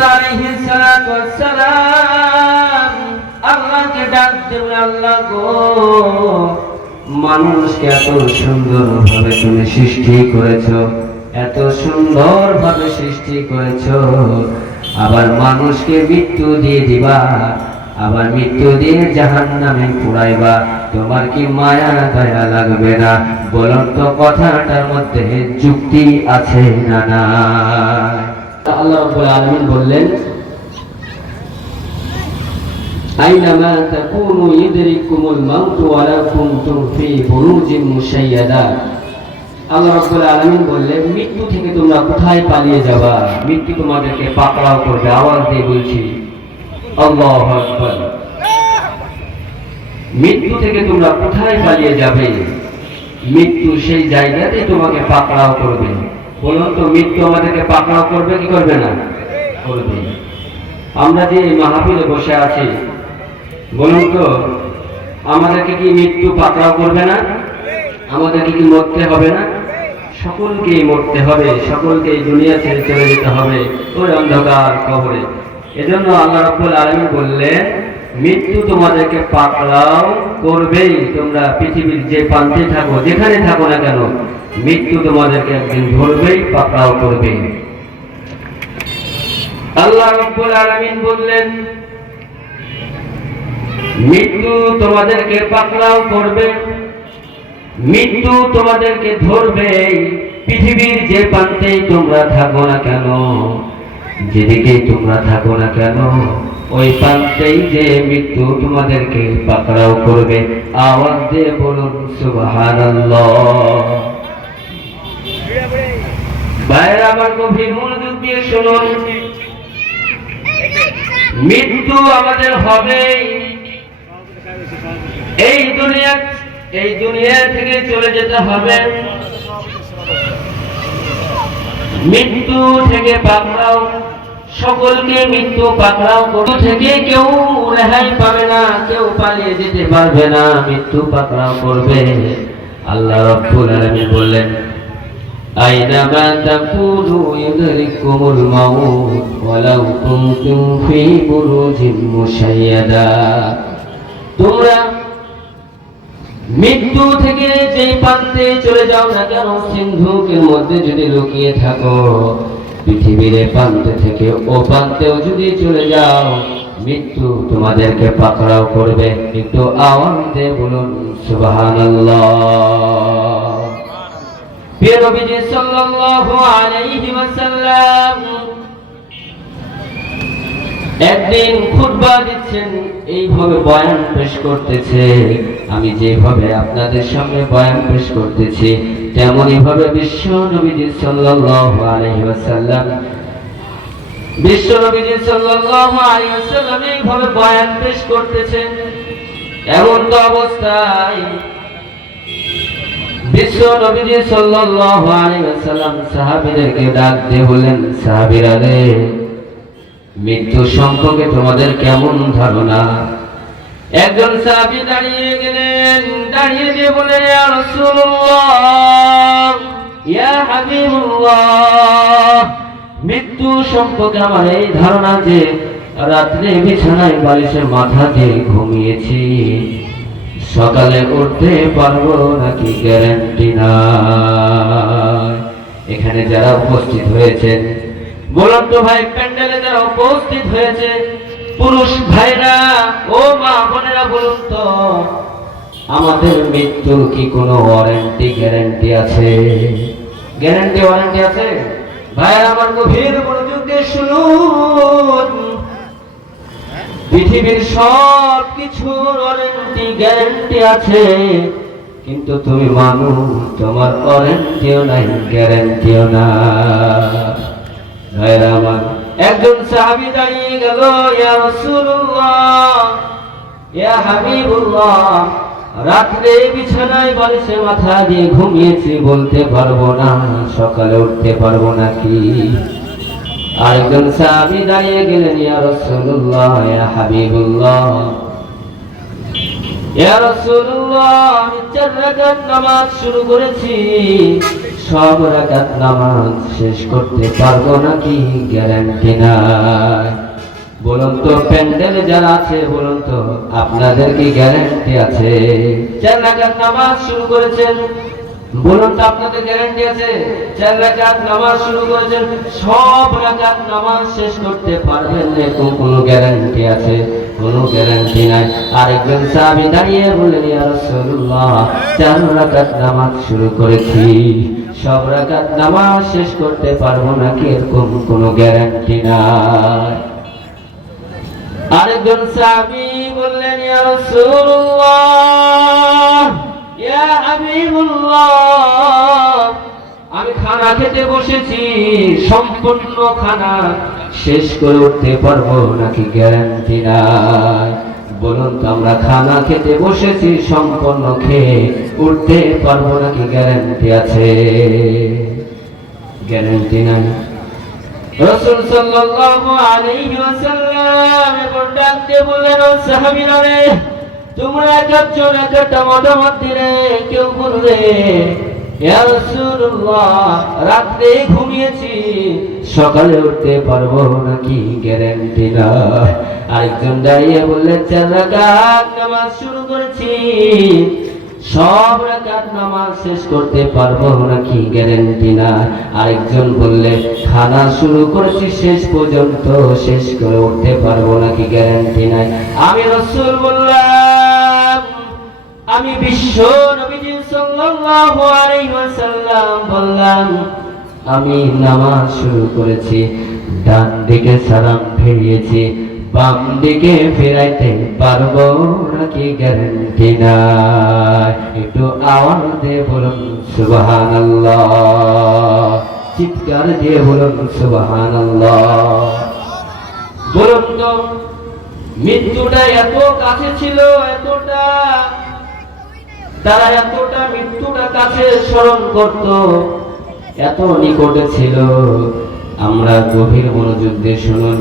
মুসা মানুষকে এত সুন্দর ভাবে তুমি সৃষ্টি করেছ, এত সুন্দর ভাবে সৃষ্টি আবার মানুষকে মৃত্যু দিয়ে দিবা, আবার মৃত্যু দিয়ে জাহান নামে পুড়াইবা, তোমার কি মায়া দয়া লাগবে না? বলুন কথাটার মধ্যে যুক্তি আছে না না মৃত্যু থেকে তোমরা কোথায় পালিয়ে যাবা? মৃত্যু তোমাদেরকে পাকড়াও করবে, আওয়াজ দিয়ে বলছি। মৃত্যু থেকে তোমরা কোথায় পালিয়ে যাবে? মৃত্যু সেই জায়গাতে তোমাকে পাকড়াও করবে। বলুন তো, মৃত্যু আমাদেরকে পাকড়াও করবে কি করবে না? আমরা যে মাহফিলে বসে আছি, বলুন তো, আমাদেরকে কি মৃত্যু পাকড়াও করবে না? আমাদেরকে কি মরতে হবে না? সকলকে মরতে হবে, সকলকে দুনিয়া ছেড়ে চলে যেতে হবে। ওই অন্ধকার কবরে। এজন্য আল্লাহ রাব্বুল আলামিন বললেন মৃত্যু তোমাদেরকে পাকড়াও করবেই। তোমরা পৃথিবীর যে প্রান্তে থাকো, যেখানে থাকো না কেন, মৃত্যু তোমাদেরকে একদিন ধরবেই, পাকড়াও করবে আল্লাহ রাব্বুল আলামিন বললেন, মৃত্যু তোমাদেরকে পাকড়াও করবে, মৃত্যু তোমাদেরকে ধরবে পৃথিবীর যে প্রান্তেই তোমরা থাকো না কেন যেদিকে তোমরা থাকো না কেন ওই প্রান্তেই যে মৃত্যু তোমাদেরকে পাকড়াও করবে। আওয়াজ দিয়ে বলুন, সুবহানাল্লাহ। ভাইয়ের, আমার গভীর মনোযোগ দিয়ে শুনুন। মৃত্যু আমাদের হবেই। এই দুনিয়া এই দুনিয়া থেকে চলে যেতে হবে। মৃত্যু থেকে পাকড়াও সকলকে মৃত্যু পাকড়াও করো থেকে কেউ রেহাই পাবে না, কেউ পালিয়ে যেতে পারবে না, মৃত্যু পাকড়াও করবে। আল্লাহ রব্বুল আলামিন বললেন মৃত্যু থেকে যে প্রান্তে চলে যাও না কেন, সিন্ধুকের মধ্যে যদি লুকিয়ে থাকো পৃথিবীর প্রান্তে থেকে ও প্রান্তেও যদি চলে যাও, মৃত্যু তোমাদেরকে পাকড়াও করবে। একটু আওয়াজ বলুন, সুবহানাল্লাহ। একদিন খুতবা দিচ্ছেন, এইভাবে বয়ান পেশ করতেছে। আমি যেভাবে আপনাদের সামনে বয়ান পেশ করতেছি তেমনই ভাবে বিশ্ব নবীজি সাল্লাল্লাহু আলাইহি ওয়াসাল্লাম, বিশ্ব নবীজি সাল্লাল্লাহু আলাইহি ওয়াসাল্লাম বয়ান পেশ করতেছেন। এমন তো অবস্থায় বিশ্ব নবীজি সাল্লাল্লাহু আলাইহি ওয়াসাল্লাম সাহাবীদেরকে ডাক সাহাবীরা রে মৃত্যু সম্পর্কে তোমাদের কেমন ধারণা? একজন সাহাবী দাঁড়িয়ে গেলেন, দাঁড়িয়ে দিয়ে বলে, ইয়া মৃত্যু সম্পর্কে আমার এই ধারণা যে রাত্রে বিছানায় বালিশের মাথা দিয়ে ঘুমিয়েছি। সকালে উঠতে পারব নাকি গ্যারান্টি না এখানে যারা উপস্থিত হয়েছেন, বলুন তো ভাই, প্যান্ডেলে যারা উপস্থিত হয়েছে পুরুষ ভাইরা, ও মা বোনেরা বলুন তো, আমাদের মৃত্যুর কি কোনো ওয়ারেন্টি গ্যারান্টি আছে? গ্যারান্টি ওয়ারেন্টি আছে? ভাইরা আমার গভীর মনোযোগ দিয়ে শুনুন। পৃথিবীর সব কিছুর ওয়ারেন্টি গ্যারান্টি আছে। কিন্তু তুমি মানুষ, তোমার ওয়ারেন্টিও নাই গ্যারান্টিও না। সাহাবী দাঁড়িয়ে গেল, ইয়া রাসূলুল্লাহ, ইয়া হাবিবুল্লাহ, রাত্রে বিছানায় বালিশে মাথা দিয়ে ঘুমিয়েছি, বলতে পারব না, সকালে উঠতে পারব নাকি আরেকজন সাহাবি দাঁড়িয়ে গেলেন, ইয়া রাসূলুল্লাহ, ইয়া হাবিবুল্লাহ ইয়া রাসূলুল্লাহ আমি চার রাকাত নামাজ শুরু করেছি। সব রাকাত নামাজ শেষ করতে পারব নাকি গ্যারান্টি নাই? বলুন তো, প্যান্ডেল যারা আছে, বলুন তো, আপনাদের কি গ্যারান্টি আছে? চার রাকাত নামাজ শুরু করেছেন বলুন তো আপনাদের গ্যারান্টি আছে? চার রাকাত নামাজ শুরু করেছেন, সব রাকাত নামাজ শেষ করতে পারবেন না, এরকম কোনো গ্যারান্টি আছে? কোনো গ্যারান্টি নাই। আরেকজন সাহাবী দাঁড়িয়ে বললেন, ইয়া রাসূলুল্লাহ, চার রাকাত নামাজ শুরু করেছি। সব রাকাত নামাজ শেষ করতে পারব নাকি এরকম কোনো গ্যারান্টি নাই? আরেকজন সাহাবী বললেন, ইয়া রাসূলুল্লাহ আমি খানা খেতে বসেছি, সম্পূর্ণ খানা শেষ করে উঠতে পারব নাকি গ্যারান্টি নাই? বলুন তো, আমরা খানা খেতে বসেছি, সম্পূর্ণ খেয়ে উঠতে পারব নাকি গ্যারান্টি আছে? গ্যারান্টি নাই। রসুল সাল্লাল্লাহু আলাইহি ওয়াসাল্লাম এবার ডাক বললেন তোমরা কেউ রাত্রে ঘুমিয়েছি, সকালে উঠতে পারব নাকি গ্যারান্টি না? আরেকজন দাঁড়িয়ে বললেন নামাজ শুরু করেছি, সব নামাজ শেষ করতে পারব নাকি গ্যারেন্টি না? আরেকজন বললে খানা শুরু করেছি, শেষ পর্যন্ত, শেষ করে উঠতে পারব নাকি গ্যারেন্টি নাই? আমি রসুল বললাম আমি বিশ্ব নবীজি সাল্লাল্লাহু আলাইহি ওয়াসাল্লাম বললাম, আমি নামাজ শুরু করেছি, ডান দিকে সালাম ফিরিয়েছি, বাম দিকে ফেরাইতে পারব নাকি গ্যারান্টি নাই? একটু আওয়াজ দিয়ে বলুন, সুবহানাল্লাহ। চিৎকার দিয়ে বলুন, সুবহানাল্লাহ। বলুন তো, মৃত্যুটা এত কাছে ছিল, এতটা তারা এতটা মৃত্যুটা কাছে স্মরণ করত, এত নিকটে ছিল। আমরা গভীর মনোযোগ দিয়ে শুনুন।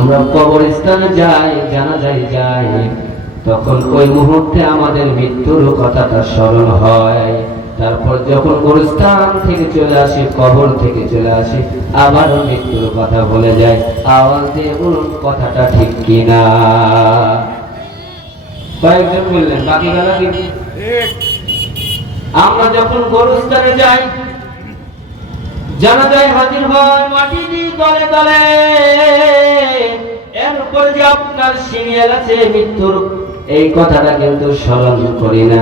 আমরা কবরস্থানে যাই জানা যাই। যাই তখন ওই মুহূর্তে আমাদের মৃত্যুর কথাটা স্মরণ হয়। তারপর যখন গোরস্থান থেকে চলে আসি, কবর থেকে চলে আসি আবার মৃত্যুর কথা বলে যায়। আওয়াজ দিয়ে বলুন, কথাটা ঠিক কিনা? কয়েকজন বললেন, বাকি কি? আমরা যখন গোরস্থানে যাই জানা যায় হাজির হয় মাটি দিয়ে তলে তলে। এর উপরে যে আপনার সিরিয়াল আছে, মৃত্যুর, এই কথাটা কিন্তু স্মরণ করি না,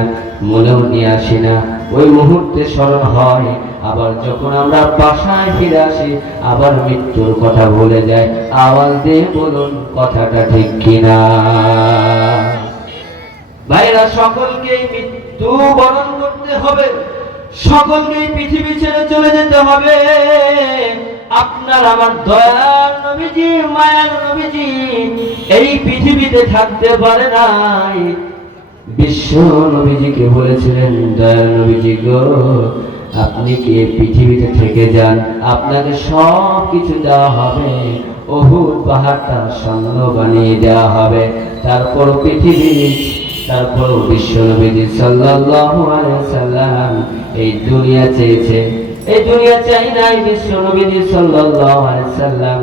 মনেও নিয়ে আসি না। ওই মুহূর্তে স্মরণ হয়, আবার যখন আমরা বাসায় ফিরে আসি, আবার মৃত্যুর কথা ভুলে যাই। আওয়াজ দিয়ে বলুন, কথাটা ঠিক কিনা? ভাইরা সকলকে মৃত্যু বরণ করতে হবে। সকলকে পৃথিবী ছেড়ে চলে যেতে হবে। আপনার আমার দয়াল নবীজি নবীজি, এই পৃথিবীতে থাকতে পারে নাই। বিশ্ব নবীজিকে বলেছিলেন, দয়াল নবীজি গো, আপনি কি পৃথিবীতে থেকে যান? আপনাকে সব কিছু দেওয়া হবে। অহুদ পাহাড়টা স্বর্ণ বানিয়ে দেওয়া হবে। তারপর পৃথিবী তারপর বিশ্ব নবীজি সাল্লাল্লাহু আলাইহি সাল্লাম এই দুনিয়া চেয়েছে। এই দুনিয়া চাই নাই বিশ্ব সাল্লাল্লাহু আলাইহি সাল্লাম।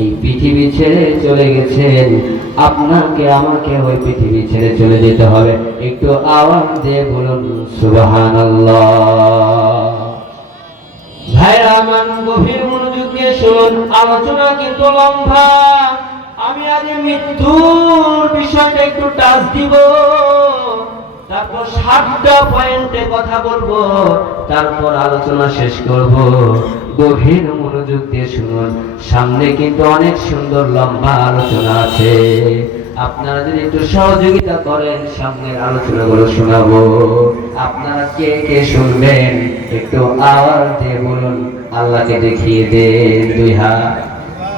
এই পৃথিবী ছেড়ে চলে গেছেন। আপনাকে, আমাকে ওই পৃথিবী ছেড়ে চলে যেতে হবে। একটু আওয়াজ দিয়ে বলুন, সুবহানাল্লাহ। ভাইরা, আমার গভীর মনোযোগ দিয়ে শুনুন আলোচনা কিন্তু লম্বা আমি আগে মৃত্যুর বিষয়টা একটু টাচ দিব। তারপর সাতটা পয়েন্টে কথা বলব, তারপর আলোচনা শেষ করব। গভীর মনোযোগ দিয়ে শুনুন, সামনে কিন্তু অনেক সুন্দর লম্বা আলোচনা আছে। আপনারা যদি একটু সহযোগিতা করেন, সামনের আলোচনাগুলো শোনাবো। আপনারা কে কে শুনবেন, একটু আওয়াজ দিয়ে বলুন, আল্লাহকে দেখিয়ে দেন। দুই হাত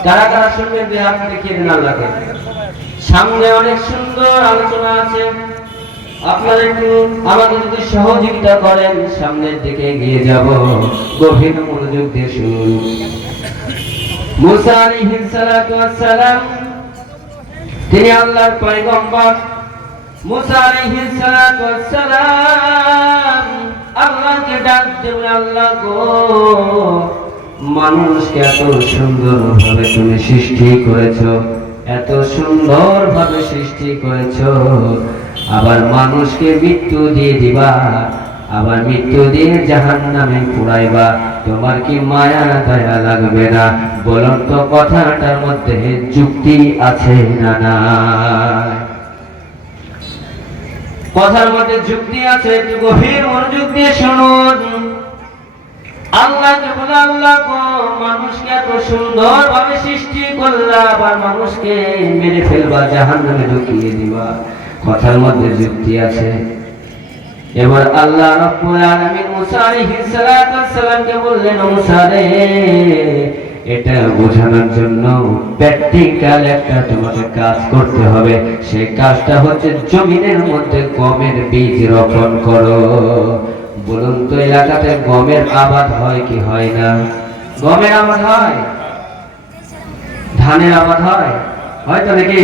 কারা কারা শুনবেন দুই হাত দেখিয়ে দেন আল্লাহকে। সামনে অনেক সুন্দর আলোচনা আছে। আপনারা একটু আমাকে যদি সহযোগিতা করেন, সামনের দিকে এগিয়ে যাব। গভীর মনোযোগ দিয়ে শুনুন। মুসা আলাইহিস সালাতু ওয়াস তিনি আল্লাহর পয়গম্বর। মুসা আলাইহিস সালাতু ওয়াস আল্লাহকে ডাক দেবে আল্লাহ গো। মানুষকে এত তুমি সৃষ্টি করেছ, এত সৃষ্টি করেছ। আবার মানুষকে মৃত্যু দিয়ে দিবা, আবার মৃত্যু দিয়ে জাহান নামে তোমার কি মায়া দয়া লাগবে না? বলুন তো কথাটার মধ্যে যুক্তি আছে না না কথার মধ্যে যুক্তি আছে গভীর মনোযোগ দিয়ে শুনুন। আল্লাহকে বলে আল্লাহ মানুষকে এত সুন্দর ভাবে সৃষ্টি করলা, আবার মানুষকে মেরে ফেলবা জাহান নামে ঢুকিয়ে দিবা। কথার মধ্যে যুক্তি আছে। এবার আল্লাহ সালামকে বললেন মুসা এটা বোঝানোর জন্য প্র্যাকটিক্যাল একটা তোমাকে কাজ করতে হবে। সেই কাজটা হচ্ছে জমিনের মধ্যে গমের বীজ রোপণ করো। বলুন তো, এলাকাতে গমের আবাদ হয় কি হয় না? গমের আবাদ হয়? ধানের আবাদ হয়? হয়তো নাকি?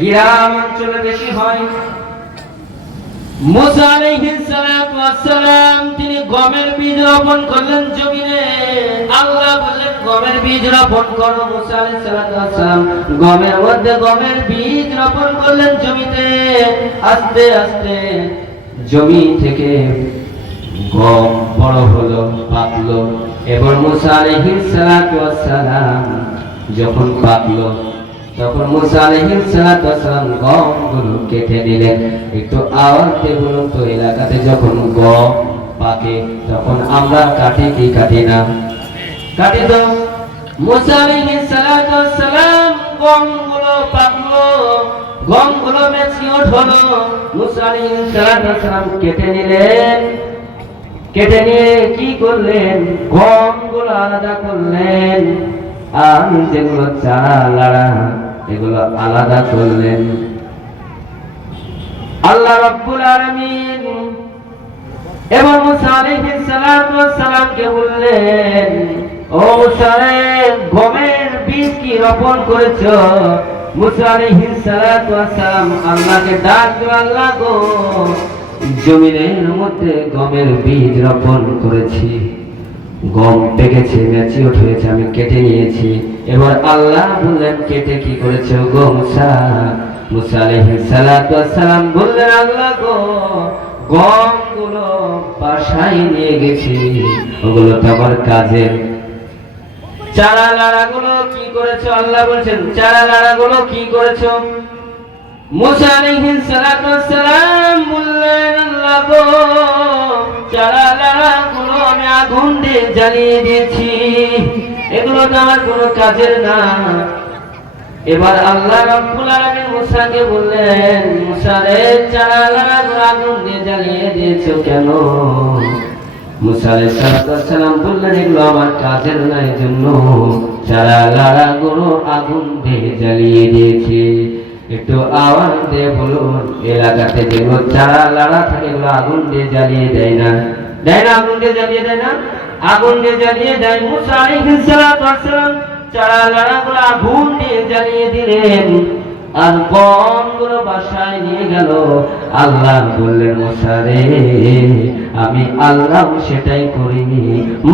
গ্রাম অঞ্চলে বেশি হয়। তিনি গমের বীজ রোপণ করলেন জমিনে। আল্লাহ বললেন, গমের বীজ রোপণ করো মুসা আলাইহিস সালাম। গমের মধ্যে গমের বীজ রোপণ করলেন জমিতে। আস্তে আস্তে জমি থেকে গম, বড় হলো পাকলো এবার মুসা আলাইহিস সালাতু যখন পাকলো তখন মুসা আলাইহিস সালাতু ওয়াস সালাম কেটে নিলেন একটু আওয়াজ বলুন তো, এলাকাতে যখন গম পাকে, তখন আমরা কাটি কি কাটি না? কাটি তো। মুসা আলাইহিস সালাতু ওয়াস সালাম গমগুলো পাকলো, গমগুলো মেচিওর হলো। মুসা আলাইহিস সালাতু কেটে নিলেন। কেটে নিয়ে কি করলেন? গমগুলো আলাদা করলেন। আর যেগুলো চারা এগুলো আলাদা করলেন। আল্লাহ রাব্বুল আলামিন এবং সালামকে বললেন, ও মুসা গমের বীজ কি রোপণ করেছ? মুসা সালাম আল্লাহকে ডাক আল্লাহ গো জমিনের মধ্যে গমের বীজ রোপণ করেছি। গম পেকেছে, ম্যাচিওর হয়েছে, আমি কেটে নিয়েছি। এবার আল্লাহ বললেন, কেটে কি করেছে গো মুসা? মুসা আলাইহিস সালাম বললেন, আল্লাহ গো গমগুলো বাসায় নিয়ে গেছি। ওগুলো তো আমার কাজের। চারা লাড়া গুলো কি করেছ? আল্লাহ বলছেন, চারা লাড়া গুলো কি করেছ? মুসা আলাইহিস সালাতু ওয়াস সালাম বললেন, আল্লাহ গো লাড়া গুলো আমি আগুন দিয়ে জ্বালিয়ে দিয়েছি। এগুলো তো আমার কোনো কাজের না। এবার আল্লাহ রাব্বুল আলামিন মুসাকে বললেন, মুসা রে গুলো আগুন দিয়ে জ্বালিয়ে দিয়েছ কেন? মুসা আলাইহিস সালাতু ওয়াস সালাম বললেন, এগুলো আমার কাজের না এই জন্য চারা লাড়া গুলো আগুন দিয়ে জ্বালিয়ে দিয়েছি। একটু আওয়াজ দিয়ে বলুন, এলাকাতে যেগুলো চারা লাড়া থাকে এগুলো আগুন দিয়ে জ্বালিয়ে দেয় না। দেয় না, আগুন দিয়ে জ্বালিয়ে দেয় না। আগুন দিয়ে জ্বালিয়ে দেয় মুসা আলাইহিস সালাম। চারা লাড়া গুলো আগুন দিয়ে জ্বালিয়ে দিলেন। আর বনগুলো বাসায় নিয়ে গেল। আল্লাহ বললেন মশারে আমি আল্লাহ সেটাই করি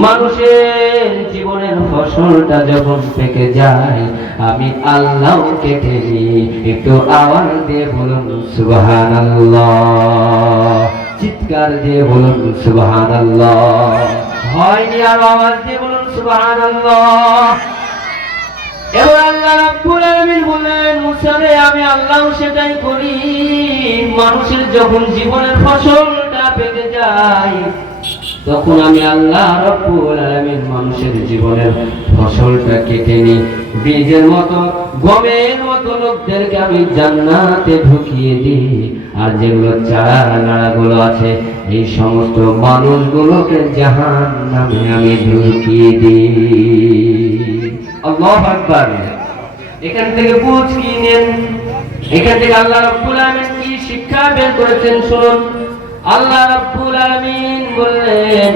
মানুষের জীবনের ফসলটা যখন পেকে যায়, আমি আল্লাহ কেটে নিই একটু আওয়াজ দিয়ে বলুন সুবহান চিৎকার দিয়ে বলুন সুবহান হয়নি আর আওয়াজ দিয়ে বলুন সুবহান আল্লাহ রাব্বুল আলামিন আমি আল্লাহ সেটাই করি। মানুষের যখন জীবনের ফসলটা পেকে যায়, তখন আমি আল্লাহ আলামিন মানুষের জীবনের ফসলটা কেটে নিই। বীজের মতো, গমের মতো লোকদেরকে আমি জান্নাতে ঢুকিয়ে দিই। আর যেগুলো চারা নাড়াগুলো আছে, এই সমস্ত মানুষগুলোকে জাহান নামে আমি ঢুকিয়ে দিই। আল্লাহ আকবার। এখান থেকে বুঝ কি নেন? এখান থেকে আল্লাহ রাব্বুল আলামিন কি শিক্ষা বের করেছেন শুনুন। আল্লাহ রাব্বুল আলামিন বললেন,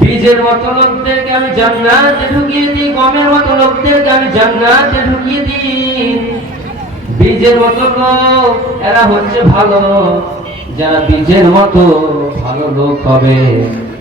বীজের মতো লোকদেরকে আমি জান্নাতে ঢুকিয়ে দিই, গমের মতো লোকদেরকে আমি জান্নাতে ঢুকিয়ে দিই। বীজের মতো লোক, এরা হচ্ছে ভালো যারা বীজের মতো ভালো লোক হবে,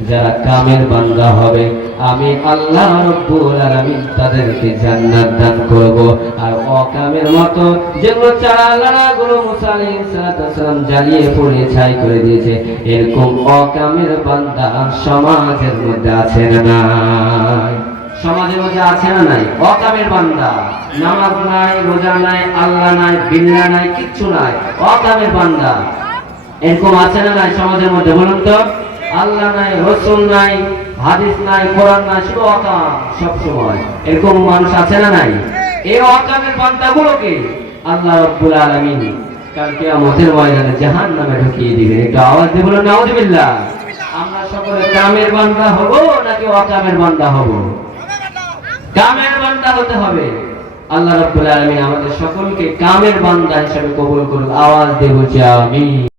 যারা কামের বান্দা হবে। আমি আল্লাহ রব্বুল আলামিন তাদেরকে জান্নাত দান করব। আর অকামের মতো যেগুলো চারা লাড়াগুলো মুসা আলাইহিস সালাম জ্বালিয়ে পুড়িয়ে ছাই করে দিয়েছে, এরকম অকামের বান্দা সমাজের মধ্যে আছে না নাই। সমাজের মধ্যে আছে না নাই? অকামের বান্দা। নামাজ নাই, রোজা নাই, আল্লাহ নাই বিল্লা নাই, কিচ্ছু নাই। অকামের বান্দা। এরকম আছে না নাই সমাজের মধ্যে বলুন তো? আল্লাহ নাই, রসুল নাই, হাদিস নাই, কোরআন নাই, শুধু অকাম সব সময় এরকম মানুষ আছে না নাই? এই অকামের বান্দাগুলোকে আল্লাহ রব্বুল আলামিন কালকে আমাদের ময়দানে জাহান নামে ঢুকিয়ে দিবেন। একটু আওয়াজ দিয়ে বলুন, নাউজুবিল্লাহ। আমরা সকলে কামের বান্দা হব নাকি অকামের বান্দা হব? কামের বান্দা হতে হবে। আল্লাহ রাব্বুল আলামিন আমাদের সকলকে কামের বান্দা হিসেবে কবুল করুন। আওয়াজ দিয়ে বলছি আমি